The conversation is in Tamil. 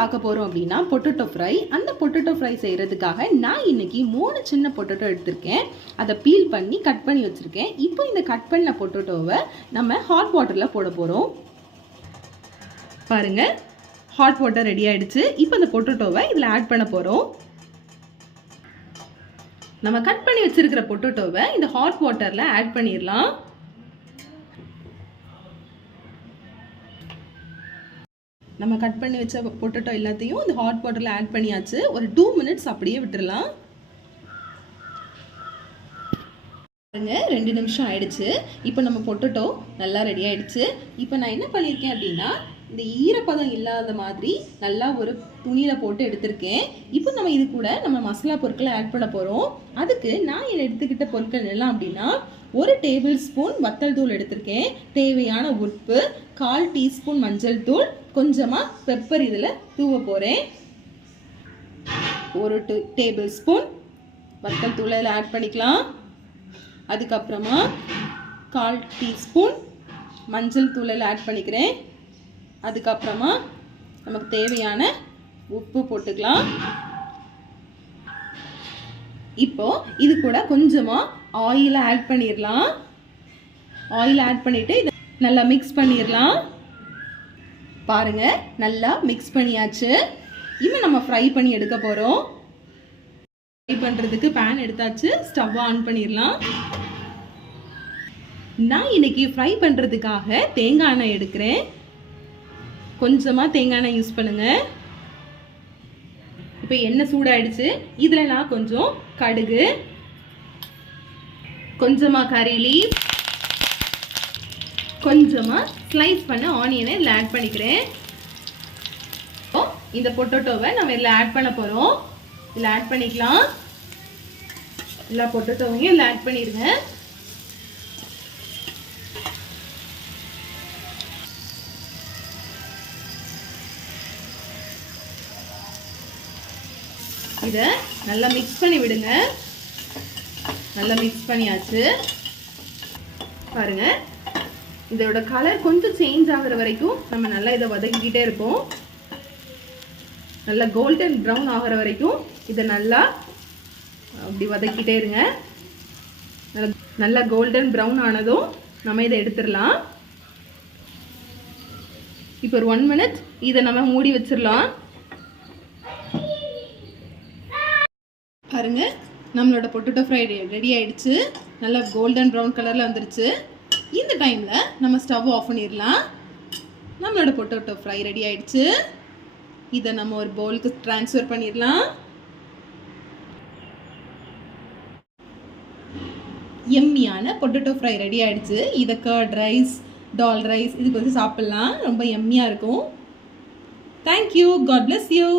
பார்க்க போகிறோம் அப்படின்னா பொட்டேட்டோ ஃப்ரை. அந்த பொட்டேட்டோ ஃப்ரை செய்கிறதுக்காக நான் இன்னைக்கு 3 சின்ன பொட்டேட்டோ எடுத்திருக்கேன். அதை பீல் பண்ணி கட் பண்ணி வச்சுருக்கேன். இப்போ இந்த கட் பண்ண பொட்டேட்டோவை நம்ம ஹாட் வாட்டரில் போட போகிறோம். பாருங்கள், ஹாட் வாட்டர் ரெடி ஆகிடுச்சு. இப்போ இந்த பொட்டேட்டோவை இதில் ஆட் பண்ண போகிறோம். நம்ம கட் பண்ணி வச்சுருக்கிற பொட்டேட்டோவை இந்த ஹாட் வாட்டரில் ஆட் பண்ணிடலாம். நம்ம கட் பண்ணி வச்ச பொட்டேட்டோ எல்லாத்தையும் இந்த ஹாட் வாட்டரில் ஆட் பண்ணியாச்சு. ஒரு 2 மினிட்ஸ் அப்படியே விட்டுடலாம். பாருங்க, 2 நிமிஷம் ஆயிடுச்சு. இப்போ நம்ம பொட்டேட்டோ நல்லா ரெடி ஆயிடுச்சு. இப்போ நான் என்ன பண்ணியிருக்கேன் அப்படின்னா, இந்த ஈரப்பதம் இல்லாத மாதிரி நல்லா ஒரு துணியில் போட்டு எடுத்திருக்கேன். இப்போ நம்ம இது கூட நம்ம மசாலா பொருட்களை ஆட் பண்ண போகிறோம். அதுக்கு நான் எடுத்துக்கிட்ட பொருட்கள் எல்லாம் அப்படின்னா, 1 டேபிள் ஸ்பூன் வத்தல் தூள் எடுத்திருக்கேன், தேவையான உப்பு, 1/4 டீஸ்பூன் மஞ்சள் தூள், கொஞ்சமாக பெப்பர் இதில் தூவ போகிறேன். 1 டேபிள் ஸ்பூன் வத்தல் தூளை இதில் ஆட் பண்ணிக்கலாம். அதுக்கப்புறமா 1/4 டீஸ்பூன் மஞ்சள் தூளில் ஆட் பண்ணிக்கிறேன். அதுக்கப்புறமா நமக்கு தேவையான உப்பு போட்டுக்கலாம். இப்போ இது கூட கொஞ்சமாக ஆயிலை ஆட் பண்ணிடலாம். ஆயில் ஆட் பண்ணிவிட்டு இதை நல்லா மிக்ஸ் பண்ணிடலாம். பாருங்க, நல்லா மிக்ஸ் பண்ணியாச்சு. இப்போ நம்ம ஃப்ரை பண்ணி எடுக்க போகிறோம். ஃப்ரை பண்ணுறதுக்கு பேன் எடுத்தாச்சு. ஸ்டவ் ஆன் பண்ணிடலாம். நான் இன்னைக்கு ஃப்ரை பண்ணுறதுக்காக தேங்காய் எண்ணெய் எடுக்கிறேன். கொஞ்சமாக தேங்காய் எண்ணெய் யூஸ் பண்ணுங்க. இப்போ எண்ணெய் சூடாயிடுச்சு. இதில் நான் கொஞ்சம் கடுகு, கொஞ்சமாக கறி லீஃப், கொஞ்சமாக ஸ்லைஸ் பண்ண ஆனியனை இதில் ஆட் பண்ணிக்கிறேன். இந்த பொட்டேட்டோவை நம்ம இதில் ஆட் பண்ண போகிறோம். இதில் ஆட் பண்ணிக்கலாம். எல்லா பொட்டேட்டோவையும் இதில் ஆட் பண்ணிடுங்க. இதை நல்லா மிக்ஸ் பண்ணி விடுங்க. நல்லா மிக்ஸ் பண்ணியாச்சு. பாருங்க, இதோட கலர் கொஞ்சம் சேஞ்ச் ஆகுற வரைக்கும் நம்ம நல்லா இதை வதக்கிக்கிட்டே இருப்போம். நல்லா கோல்டன் ப்ரௌன் ஆகிற வரைக்கும் இதை நல்லா அப்படி வதக்கிட்டே இருங்க. நல்லா கோல்டன் ப்ரௌன் ஆனதும் நம்ம இதை எடுத்துடலாம். இப்போ ஒரு 1 மினிட் இதை நம்ம மூடி வச்சிடலாம். பாருங்க, நம்மளோட பொட்டேட்டோ ஃப்ரை ரெடி ஆயிடுச்சு. நல்லா கோல்டன் ப்ரௌன் கலரில் வந்துருச்சு. இந்த டைமில் நம்ம ஸ்டவ் ஆஃப் பண்ணிடலாம். நம்மளோட பொட்டேட்டோ ஃப்ரை ரெடி ஆயிடுச்சு. இதை நம்ம ஒரு பவுலுக்கு ட்ரான்ஸ்ஃபர் பண்ணிடலாம். எம்மியான பொட்டேட்டோ ஃப்ரை ரெடி ஆயிடுச்சு. இதை கர்ட் ரைஸ், டால் ரைஸ் இதுக்கு வந்து சாப்பிட்லாம். ரொம்ப எம்மியாக இருக்கும். தேங்க்யூ. God bless you.